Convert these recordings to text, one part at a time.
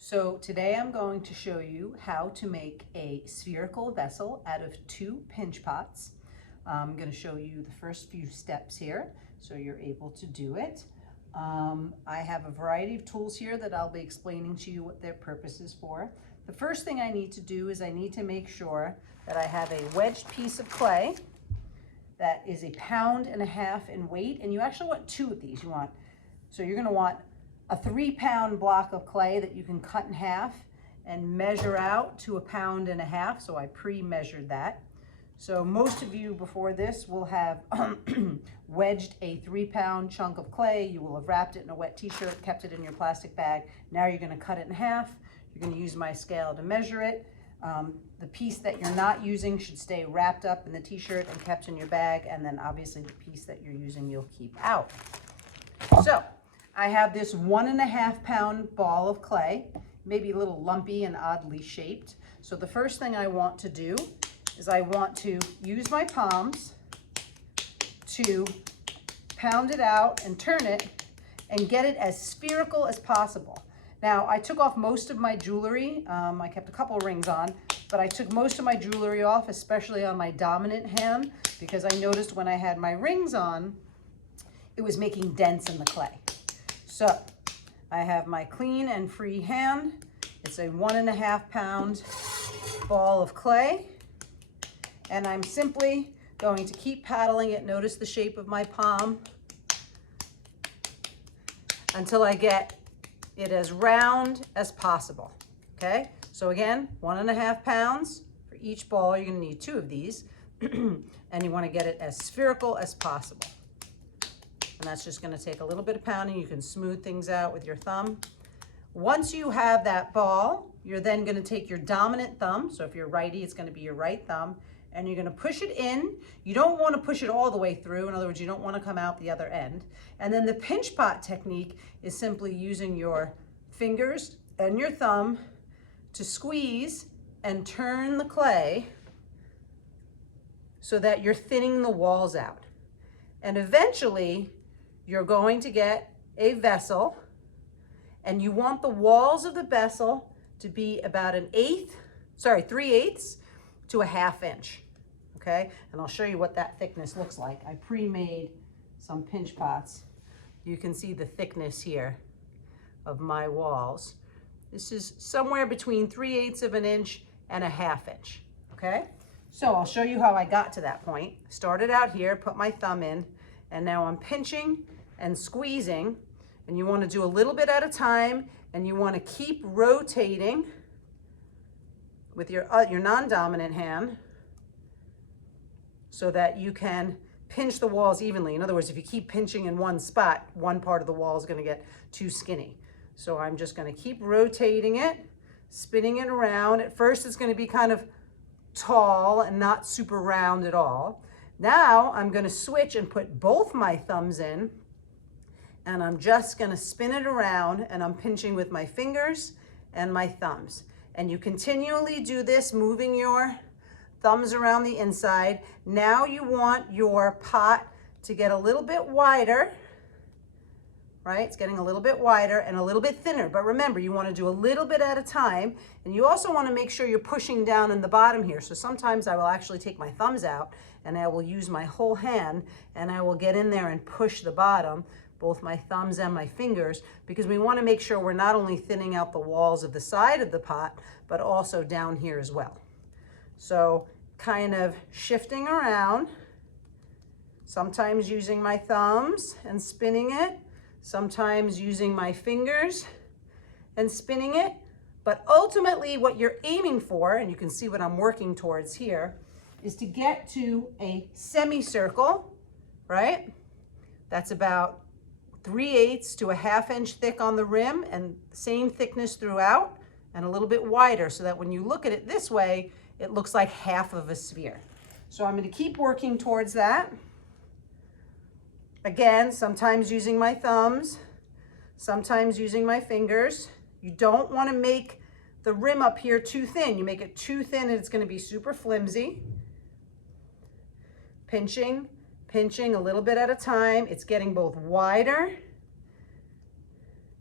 So today I'm going to show you how to make a spherical vessel out of 2 pinch pots. I'm going to show you the first few steps here so you're able to do it. I have a variety of tools here that I'll be explaining to you what their purpose is for. The first thing I need to do is I need to make sure that I have a wedged piece of clay that is 1.5 pounds in weight, and you actually want 2 of these. So you're going to want a 3-pound block of clay that you can cut in half and measure out to 1.5 pounds. So I pre-measured that. So most of you before this will have wedged a 3-pound chunk of clay. You will have wrapped it in a wet t-shirt, kept it in your plastic bag. Now you're going to cut it in half. You're going to use my scale to measure it. The piece that you're not using should stay wrapped up in the t-shirt and kept in your bag, and then obviously the piece that you're using you'll keep out. So I have this 1.5 pound ball of clay, maybe a little lumpy and oddly shaped. So the first thing I want to do is I want to use my palms to pound it out and turn it and get it as spherical as possible. Now, I took off most of my jewelry. I kept a couple of rings on, but I took most of my jewelry off, especially on my dominant hand, because I noticed when I had my rings on, it was making dents in the clay. So I have my clean and free hand. It's a 1.5 pound ball of clay, and I'm simply going to keep paddling it. Notice the shape of my palm until I get it as round as possible. Okay, so again, 1.5 pounds for each ball. You're going to need 2 of these, and you want to get it as spherical as possible. And that's just going to take a little bit of pounding. You can smooth things out with your thumb. Once you have that ball, you're then going to take your dominant thumb. So if you're righty, it's going to be your right thumb, and you're going to push it in. You don't want to push it all the way through. In other words, you don't want to come out the other end. And then the pinch pot technique is simply using your fingers and your thumb to squeeze and turn the clay so that you're thinning the walls out. And eventually, you're going to get a vessel, and you want the walls of the vessel to be about 3/8 to 1/2 inch. Okay, and I'll show you what that thickness looks like. I pre-made some pinch pots. You can see the thickness here of my walls. This is somewhere between 3/8 of an inch and 1/2 inch. Okay, so I'll show you how I got to that point. Started out here, put my thumb in, and now I'm pinching and squeezing, and you want to do a little bit at a time, and you want to keep rotating with your non-dominant hand so that you can pinch the walls evenly. In other words, if you keep pinching in one spot, one part of the wall is going to get too skinny. So I'm just going to keep rotating it, spinning it around. At first it's going to be kind of tall and not super round at all. Now I'm going to switch and put both my thumbs in, and I'm just going to spin it around, and I'm pinching with my fingers and my thumbs. And you continually do this, moving your thumbs around the inside. Now you want your pot to get a little bit wider, right? It's getting a little bit wider and a little bit thinner. But remember, you want to do a little bit at a time, and you also want to make sure you're pushing down in the bottom here. So sometimes I will actually take my thumbs out, and I will use my whole hand, and I will get in there and push the bottom, both my thumbs and my fingers, because we want to make sure we're not only thinning out the walls of the side of the pot, but also down here as well. So kind of shifting around, sometimes using my thumbs and spinning it, sometimes using my fingers and spinning it. But ultimately what you're aiming for, and you can see what I'm working towards here, is to get to a semicircle, right? That's about 3/8 to 1/2 inch thick on the rim, and same thickness throughout, and a little bit wider, so that when you look at it this way, it looks like half of a sphere. So I'm going to keep working towards that. Again, sometimes using my thumbs, sometimes using my fingers. You don't want to make the rim up here too thin. You make it too thin and it's going to be super flimsy. Pinching, pinching a little bit at a time. It's getting both wider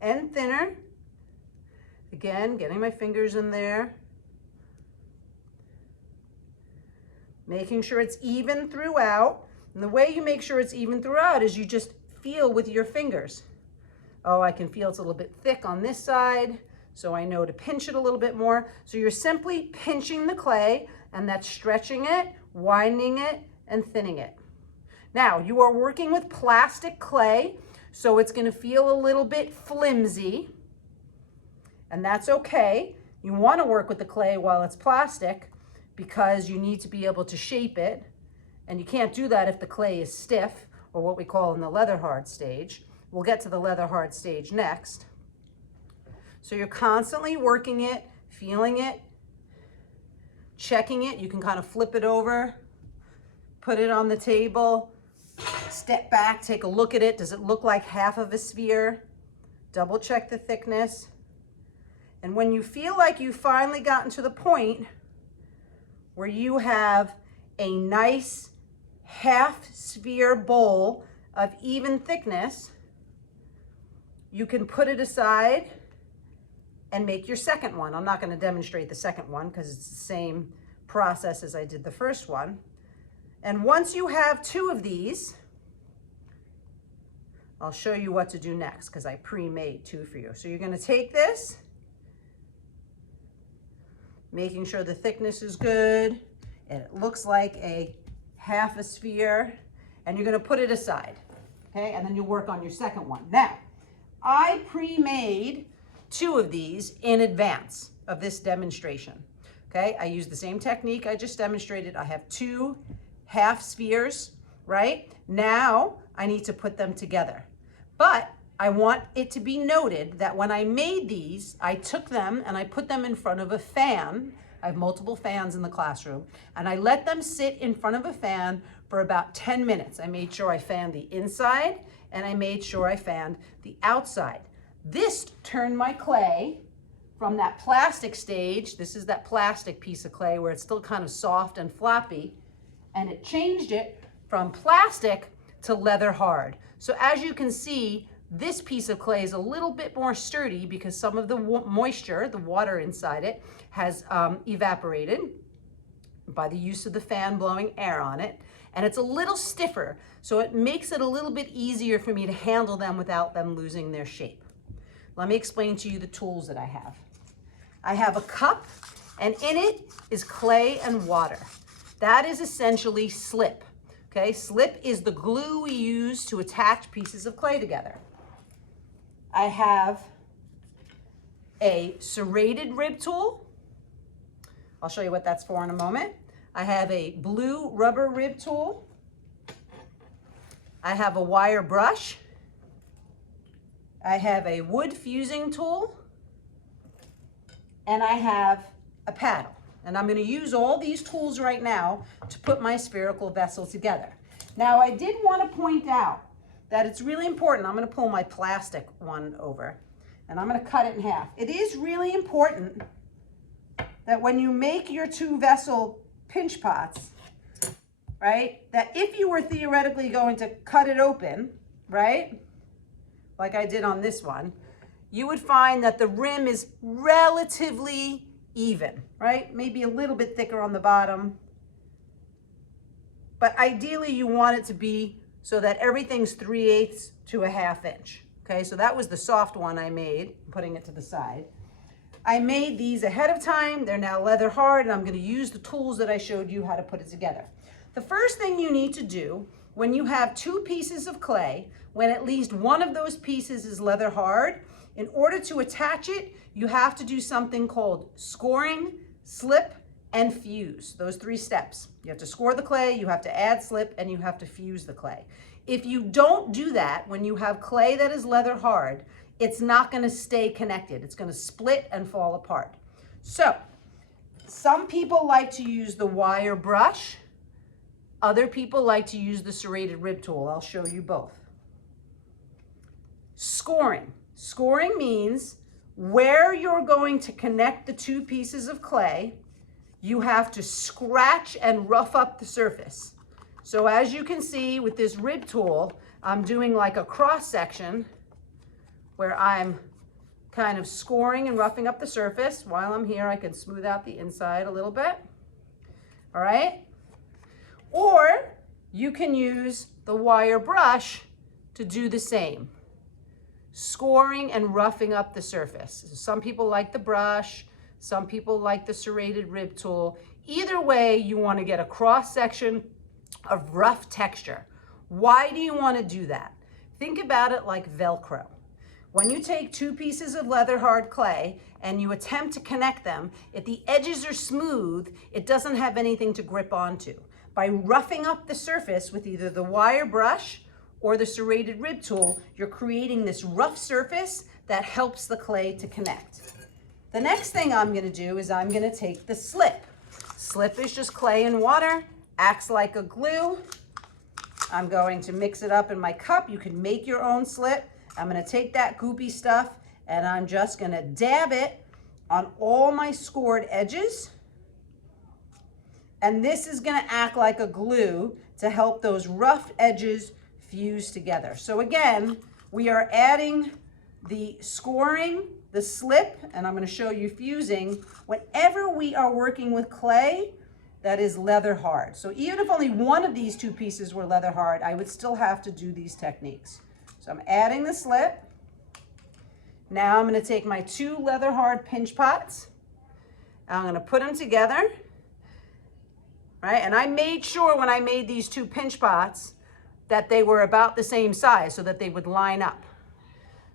and thinner. Again, getting my fingers in there. Making sure it's even throughout. And the way you make sure it's even throughout is you just feel with your fingers. Oh, I can feel it's a little bit thick on this side, so I know to pinch it a little bit more. So you're simply pinching the clay, and that's stretching it, widening it, and thinning it. Now, you are working with plastic clay, so it's gonna feel a little bit flimsy, and that's okay. You wanna work with the clay while it's plastic because you need to be able to shape it, and you can't do that if the clay is stiff, or what we call in the leather hard stage. We'll get to the leather hard stage next. So you're constantly working it, feeling it, checking it. You can kind of flip it over, put it on the table, step back, take a look at it. Does it look like half of a sphere? Double check the thickness. And when you feel like you've finally gotten to the point where you have a nice half sphere bowl of even thickness, you can put it aside and make your second one. I'm not going to demonstrate the second one because it's the same process as I did the first one. And once you have two of these, I'll show you what to do next because I pre-made two for you. So you're going to take this, making sure the thickness is good and it looks like a half a sphere, and you're going to put it aside, okay? And then you'll work on your second one. Now, I pre-made two of these in advance of this demonstration, okay? I used the same technique I just demonstrated. I have two half spheres, right? Now I need to put them together. But I want it to be noted that when I made these, I took them and I put them in front of a fan. I have multiple fans in the classroom, and I let them sit in front of a fan for about 10 minutes. I made sure I fanned the inside, and I made sure I fanned the outside. This turned my clay from that plastic stage. This is that plastic piece of clay where it's still kind of soft and floppy, and it changed it from plastic to leather hard. So as you can see, this piece of clay is a little bit more sturdy because some of the moisture, the water inside it, has evaporated by the use of the fan blowing air on it. And it's a little stiffer, so it makes it a little bit easier for me to handle them without them losing their shape. Let me explain to you the tools that I have. I have a cup, and in it is clay and water. That is essentially slip. Okay, slip is the glue we use to attach pieces of clay together. I have a serrated rib tool. I'll show you what that's for in a moment. I have a blue rubber rib tool. I have a wire brush. I have a wood fusing tool. And I have a paddle. And I'm going to use all these tools right now to put my spherical vessel together. Now, I did want to point out that it's really important. I'm going to pull my plastic one over, and I'm going to cut it in half. It is really important that when you make your two vessel pinch pots, right, that if you were theoretically going to cut it open, right, like I did on this one, you would find that the rim is relatively even, right? Maybe a little bit thicker on the bottom, but ideally you want it to be so that everything's 3/8 to a 1/2 inch. Okay, so that was the soft one I made, putting it to the side. I made these ahead of time. They're now leather hard, and I'm going to use the tools that I showed you how to put it together. The first thing you need to do when you have two pieces of clay, when at least one of those pieces is leather hard, in order to attach it, you have to do something called scoring, slip, and fuse. Those 3 steps. You have to score the clay, you have to add slip, and you have to fuse the clay. If you don't do that, when you have clay that is leather hard, it's not going to stay connected. It's going to split and fall apart. So, some people like to use the wire brush. Other people like to use the serrated rib tool. I'll show you both. Scoring. Scoring means where you're going to connect the two pieces of clay, you have to scratch and rough up the surface. So as you can see with this rib tool, I'm doing like a cross section where I'm kind of scoring and roughing up the surface. While I'm here, I can smooth out the inside a little bit. All right? Or you can use the wire brush to do the same, scoring and roughing up the surface. Some people like the brush, some people like the serrated rib tool. Either way, you want to get a cross section of rough texture. Why do you want to do that? Think about it like Velcro. When you take two pieces of leather hard clay and you attempt to connect them, if the edges are smooth, it doesn't have anything to grip onto. By roughing up the surface with either the wire brush or the serrated rib tool, you're creating this rough surface that helps the clay to connect. The next thing I'm going to do is I'm going to take the slip. Slip is just clay and water, acts like a glue. I'm going to mix it up in my cup. You can make your own slip. I'm going to take that goopy stuff and I'm just going to dab it on all my scored edges. And this is going to act like a glue to help those rough edges fuse together. So again, we are adding the scoring, the slip, and I'm going to show you fusing whenever we are working with clay that is leather hard. So even if only one of these two pieces were leather hard, I would still have to do these techniques. So I'm adding the slip. Now I'm going to take my two leather hard pinch pots. I'm going to put them together. Right? And I made sure when I made these two pinch pots that they were about the same size so that they would line up.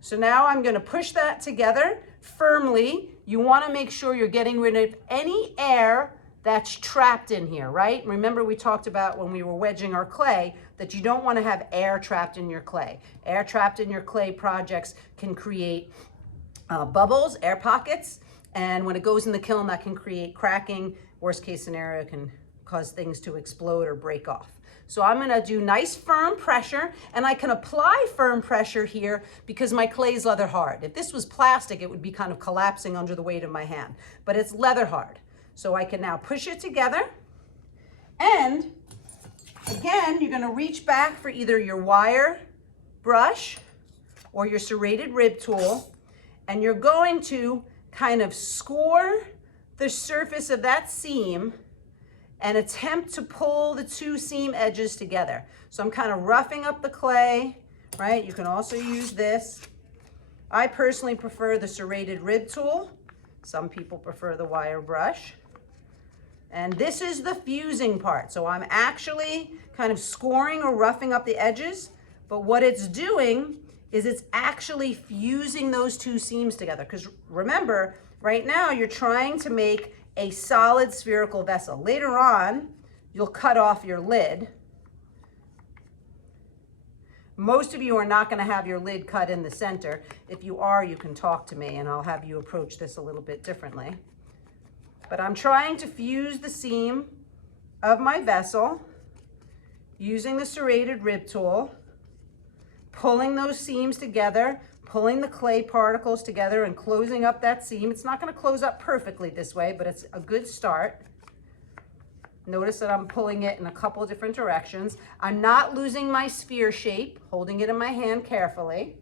So now I'm going to push that together firmly. You want to make sure you're getting rid of any air that's trapped in here, right? Remember we talked about when we were wedging our clay that you don't want to have air trapped in your clay. Air trapped in your clay projects can create bubbles, air pockets, and when it goes in the kiln that can create cracking. Worst case scenario, can cause things to explode or break off. So I'm going to do nice firm pressure, and I can apply firm pressure here because my clay is leather hard. If this was plastic, it would be kind of collapsing under the weight of my hand, but it's leather hard. So I can now push it together, and again, you're going to reach back for either your wire brush or your serrated rib tool, and you're going to kind of score the surface of that seam and attempt to pull the two seam edges together. So I'm kind of roughing up the clay, right? You can also use this. I personally prefer the serrated rib tool. Some people prefer the wire brush. And this is the fusing part. So I'm actually kind of scoring or roughing up the edges, but what it's doing is it's actually fusing those two seams together. Because remember, right now you're trying to make a solid spherical vessel. Later on, you'll cut off your lid. Most of you are not going to have your lid cut in the center. If you are, you can talk to me and I'll have you approach this a little bit differently. But I'm trying to fuse the seam of my vessel using the serrated rib tool, pulling those seams together, pulling the clay particles together and closing up that seam. It's not going to close up perfectly this way, but it's a good start. Notice that I'm pulling it in a couple of different directions. I'm not losing my sphere shape, holding it in my hand carefully.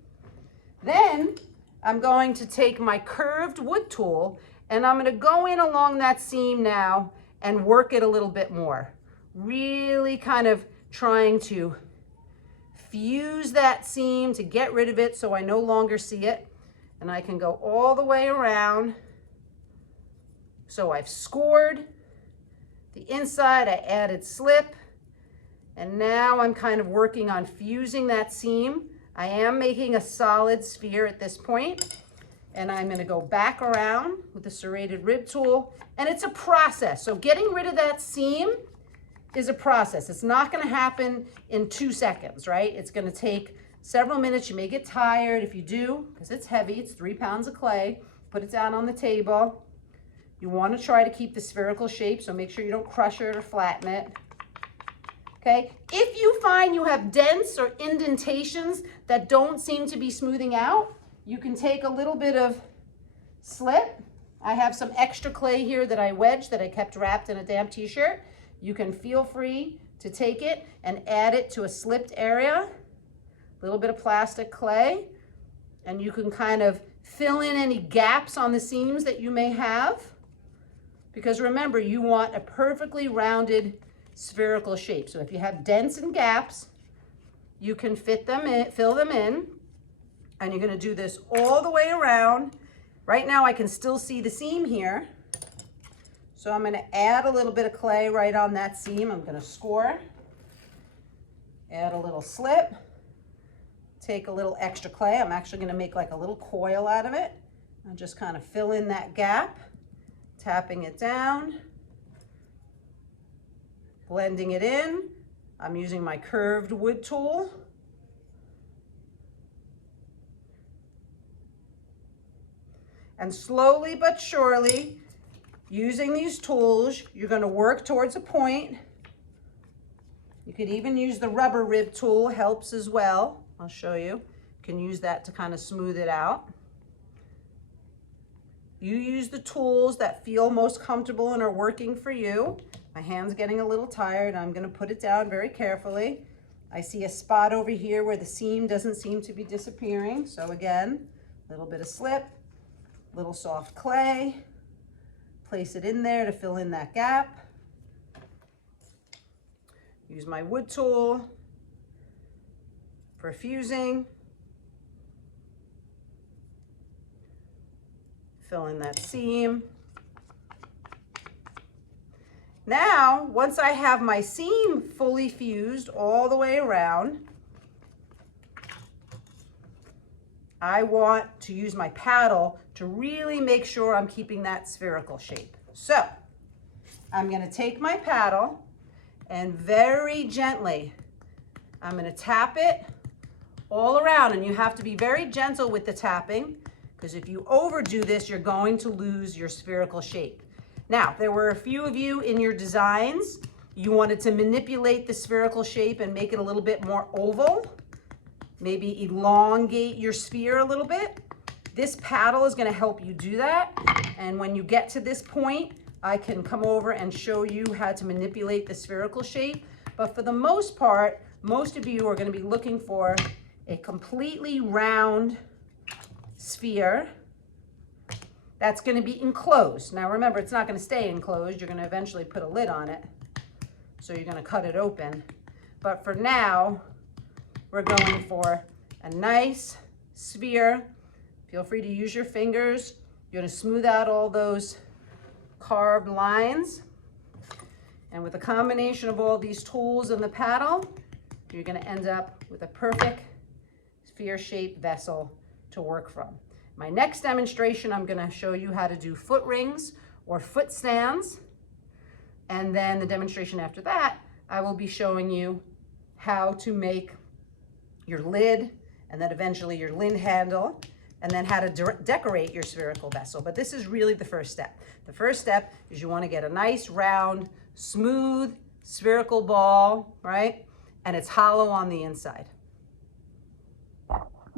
Then I'm going to take my curved wood tool and I'm going to go in along that seam now and work it a little bit more. Really kind of trying to fuse that seam to get rid of it so I no longer see it. And I can go all the way around. So I've scored the inside, I added slip, and now I'm kind of working on fusing that seam. I am making a solid sphere at this point, and I'm going to go back around with the serrated rib tool, and it's a process. So getting rid of that seam is a process. It's not going to happen in 2 seconds, right? It's going to take several minutes. You may get tired. If you do, because it's heavy, it's 3 pounds of clay, put it down on the table. You want to try to keep the spherical shape, so make sure you don't crush it or flatten it. Okay? If you find you have dents or indentations that don't seem to be smoothing out, you can take a little bit of slip. I have some extra clay here that I wedged that I kept wrapped in a damp t-shirt. You can feel free to take it and add it to a slipped area, a little bit of plastic clay, and you can kind of fill in any gaps on the seams that you may have. Because remember, you want a perfectly rounded spherical shape. So if you have dents and gaps, you can fit them in, fill them in, and you're gonna do this all the way around. Right now I can still see the seam here. So I'm gonna add a little bit of clay right on that seam. I'm gonna score, add a little slip, take a little extra clay. I'm actually gonna make like a little coil out of it and just kind of fill in that gap, tapping it down, blending it in. I'm using my curved wood tool. And slowly but surely, using these tools, you're going to work towards a point. You could even use the rubber rib tool, helps as well. I'll show you. You can use that to kind of smooth it out. You use the tools that feel most comfortable and are working for you. My hand's getting a little tired. I'm going to put it down very carefully. I see a spot over here where the seam doesn't seem to be disappearing. So again, a little bit of slip, little soft clay. Place it in there to fill in that gap. Use my wood tool for fusing. Fill in that seam. Now, once I have my seam fully fused all the way around, I want to use my paddle to really make sure I'm keeping that spherical shape. So, I'm gonna take my paddle and very gently, I'm gonna tap it all around, and you have to be very gentle with the tapping, because if you overdo this, you're going to lose your spherical shape. Now, there were a few of you in your designs, you wanted to manipulate the spherical shape and make it a little bit more oval, maybe elongate your sphere a little bit. This paddle is going to help you do that. And when you get to this point, I can come over and show you how to manipulate the spherical shape. But for the most part, most of you are going to be looking for a completely round sphere that's going to be enclosed. Now remember, it's not going to stay enclosed. You're going to eventually put a lid on it. So you're going to cut it open. But for now, we're going for a nice sphere. Feel free to use your fingers. You're going to smooth out all those carved lines. And with a combination of all these tools and the paddle, you're going to end up with a perfect sphere-shaped vessel to work from. My next demonstration, I'm going to show you how to do foot rings or foot stands. And then the demonstration after that, I will be showing you how to make your lid, and then eventually your lid handle, and then how to decorate your spherical vessel. But this is really the first step. The first step is you want to get a nice round, smooth, spherical ball, right? And it's hollow on the inside.